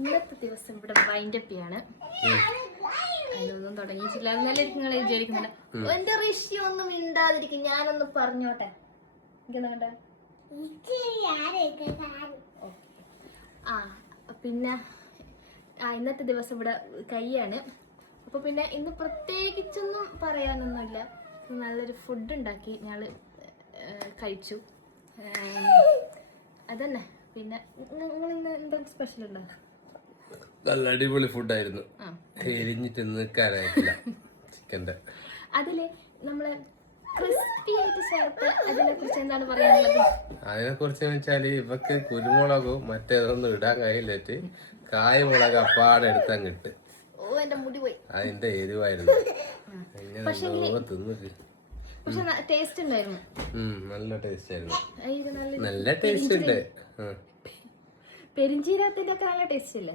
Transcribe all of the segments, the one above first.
ഇന്നത്തെ ദിവസം ഇവിടെ വൈൻഡപ്പ് ചെയ്യാണ്. അതിനൊന്നും തുടങ്ങിയിട്ടില്ല. എന്നാലും നിങ്ങൾ വിചാരിക്കുന്നില്ല എന്റെ ഋഷി ഒന്നും മിണ്ടാതിരിക്കും, ഞാനൊന്ന് പറഞ്ഞോട്ടെ. എനിക്കെന്താ പിന്നെ ഇന്നത്തെ ദിവസം ഇവിടെ കൈയാണ്. അപ്പൊ പിന്നെ ഇന്ന് പ്രത്യേകിച്ചൊന്നും പറയാനൊന്നുമില്ല. നല്ലൊരു ഫുഡ് ഉണ്ടാക്കി ഞങ്ങള് കഴിച്ചു. അതന്നെ. പിന്നെ നിങ്ങൾ ഇന്ന് എന്തെങ്കിലും സ്പെഷ്യൽ ഉണ്ടോ? നല്ല അടിപൊളി ഫുഡായിരുന്നു. എരിഞ്ഞിട്ട് നിൽക്കാനായിട്ടില്ല ചിക്കൻ്റെ. അതില് നമ്മള് ക്രിസ്പി ആയിട്ട് ചേർത്ത് അതിനെ കുറിച്ച് എന്താണ് പറയാനുള്ളത്? അതിനെ കുറിച്ച് വെച്ചാല് ഇവക്ക് കുരുമുളകും മറ്റേതൊന്നും ഇടാൻ കഴിയില്ലേറ്റ് കായമുളക് അപ്പാടെ എടുത്താൻ കിട്ടും. ഓ എന്റെ മുടി പോയി. അതിന്റെ എരിവായിരുന്നു. എങ്ങനെ തിന്നിട്ട് പക്ഷെ ടേസ്റ്റ് ഉണ്ടായിരുന്നു. നല്ല ടേസ്റ്റ് ആയിരുന്നു. നല്ല ടേസ്റ്റ് ഉണ്ട്. പെരിഞ്ചീരകത്തിന്റെ ഒക്കെ നല്ല ടേസ്റ്റ് ഇല്ലേ?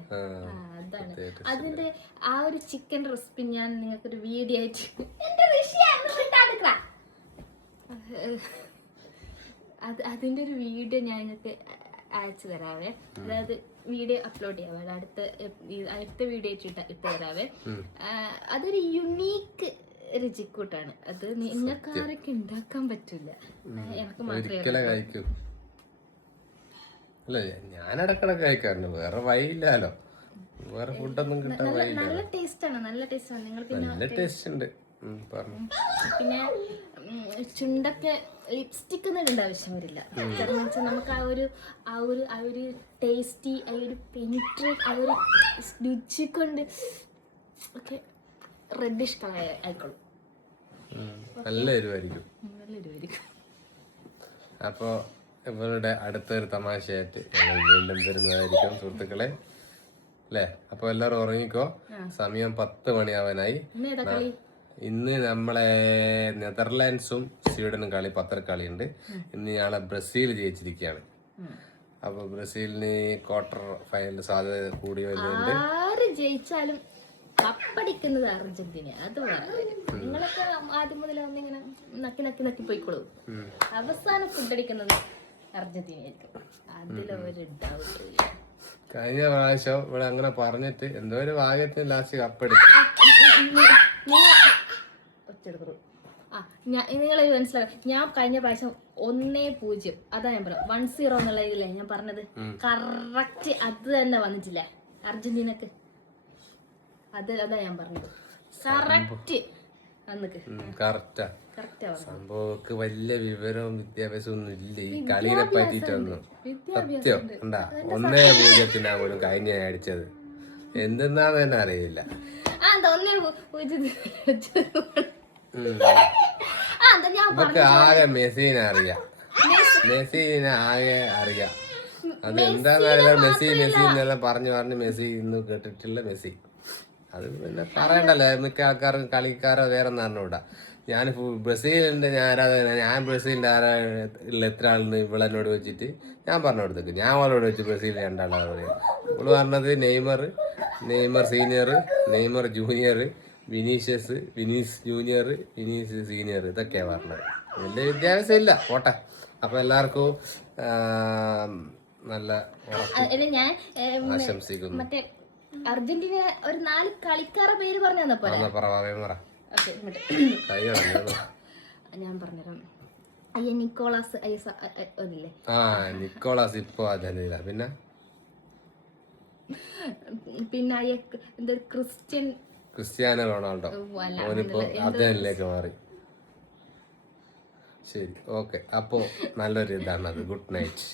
അതാണ് അതിന്റെ ആ ഒരു ചിക്കൻ റെസിപ്പി ഞാൻ നിങ്ങൾക്കൊരു വീഡിയോ ആയിട്ട് അതിന്റെ ഒരു വീഡിയോ ഞാൻ നിങ്ങൾക്ക് അയച്ചു തരാവേ. അതായത് വീഡിയോ അപ്ലോഡ് ചെയ്യാവേ. അടുത്ത വീഡിയോ ആയിട്ട് ഇട്ട് തരാവേ. അതൊരു യുണീക്ക് രുചിക്കൂട്ടാണ്. അത് നിങ്ങൾക്ക് ആരൊക്കെ ഉണ്ടാക്കാൻ പറ്റില്ല, എനിക്ക് മാത്രമേ. അല്ല, ഞാൻ ഇടക്കിടക്ക് കഴിക്കാറുണ്ട്. വേറെ വഴിയില്ലല്ലോ, വേറെ ഫുഡൊന്നും കിട്ടാൻ വഴിയില്ല. നല്ല ടേസ്റ്റ് ആണ്, നല്ല ടേസ്റ്റ് ആണ്. നിങ്ങൾ നല്ല ടേസ്റ്റ് ഉണ്ട്. പിന്നെ ചുണ്ടൊക്കെ ലിപ്സ്റ്റിക് ഒന്നും ഇടേണ്ട ആവശ്യം വരില്ല. കാരണം വെച്ചാൽ നമുക്ക് ആ ഒരു ടേസ്റ്റി, ആ ഒരു പെനിട്രേറ്റ്, ആ ഒരു രുചി കൊണ്ട് ഒക്കെ റെഡിഷ് കളർ ആയിക്കോളും. നല്ല എരിവായിരിക്കും. അപ്പോ ഇവരുടെ അടുത്തൊരു തമാശയായിട്ട് ഞങ്ങൾ വീണ്ടും വരുന്നതായിരിക്കും സുഹൃത്തുക്കളെ, അല്ലേ? അപ്പൊ എല്ലാരും ഉറങ്ങിക്കോ. സമയം 10 മണിയാവാനായി. ഇന്ന് നമ്മളെ നെതർലാൻഡ്സും സ്വീഡനും കളി 10 കളിയുണ്ട്. ഇന്ന് ഞങ്ങളെ ബ്രസീൽ ജയിച്ചിരിക്കുകയാണ്. അപ്പൊ ബ്രസീലിന് ക്വാർട്ടർ ഫൈനൽ സാധ്യത കൂടി വരുന്നുണ്ട്. ആര് ജയിച്ചാലും കപ്പടിക്കുന്നത് അർജന്റീന. അത് നിങ്ങളൊക്കെ ആദ്യം മുതലേ ഒന്നിങ്ങനെ നക്കി പോയിക്കോളൂ. അവസാനം ഫുഡടിക്കുന്നത് അർജന്റീന ആയിരിക്കും. അതിലൊരു ഡൗട്ട്. കഴിഞ്ഞ പ്രാവശ്യം ഇവിടെ അങ്ങനെ പറഞ്ഞിട്ട് എന്തോ ഒരു ഭാഗ്യത്തിന് ലാസ്റ്റ് കപ്പടിച്ചു. നിങ്ങൾ മനസ്സിലാക്കാം. ഞാൻ കഴിഞ്ഞ പ്രാവശ്യം 1-0 അതാ ഞാൻ പറയാം. 1-0 എന്നുള്ള ഇതില്ലേ ഞാൻ പറഞ്ഞത്. കറക്റ്റ് അത് തന്നെ വന്നിട്ടില്ല അർജന്റീനക്ക്. അതാ ഞാൻ പറഞ്ഞത്. കറക്റ്റ് സംഭവക്ക് വലിയ വിവരവും വിദ്യാഭ്യാസവും ഒന്നും ഇല്ല ഈ കളിയെ പറ്റിട്ടൊന്നും. സത്യം ഉണ്ടാ 1-0 പോലും കഴിഞ്ഞ അടിച്ചത് എന്തെന്നാന്ന് തന്നെ അറിയില്ല. ഇവക്ക് ആകെ മെസ്സിനെ അറിയാം. അത് എന്താന്നറിയില്ല. മെസ്സി എന്നെല്ലാം പറഞ്ഞു മെസ്സി ഇന്ന് കേട്ടിട്ടുള്ള മെസ്സി. അത് പിന്നെ പറയണ്ടല്ലോ, മിക്ക ആൾക്കാരും കളിക്കാരോ വേറെ അറിഞ്ഞൂടാ. ഞാൻ ബ്രസീലിന്റെ ഞാൻ ബ്രസീലിന്റെ ഉള്ള എത്ര ആളെന്ന് ഇവളെന്നോട് വെച്ചിട്ട് ഞാൻ പറഞ്ഞു കൊടുത്തേക്ക്. ഞാൻ അവളോട് വെച്ച് ബ്രസീലിൽ 2 ആളാണ് പറയുന്നത്. ഇവള് പറഞ്ഞത് Neymar senior, Neymar junior, Vinicius junior, Vinicius senior, ഇതൊക്കെയാ പറഞ്ഞത്. വലിയ വിദ്യാഭ്യാസം ഇല്ല, പോട്ടെ. അപ്പൊ എല്ലാവർക്കും നല്ല ആശംസിക്കുന്നു. അർജന്റീന ഒരു 4 കളിക്കാരുടെ പേര് പറഞ്ഞു. ഞാൻ പറഞ്ഞുതരാം. നിക്കോളാസ് അതില്ലേ? നിക്കോളാസ് ഇപ്പൊ അതല്ല. പിന്നെ ക്രിസ്ത്യാനോ റൊണാൾഡോ ഓനിപ്പോ അർജന്റീനയിലേക്ക് മാറി. ശരി, ഓക്കെ. അപ്പോ നല്ലൊരു ഇതാണ് അത്. Good night.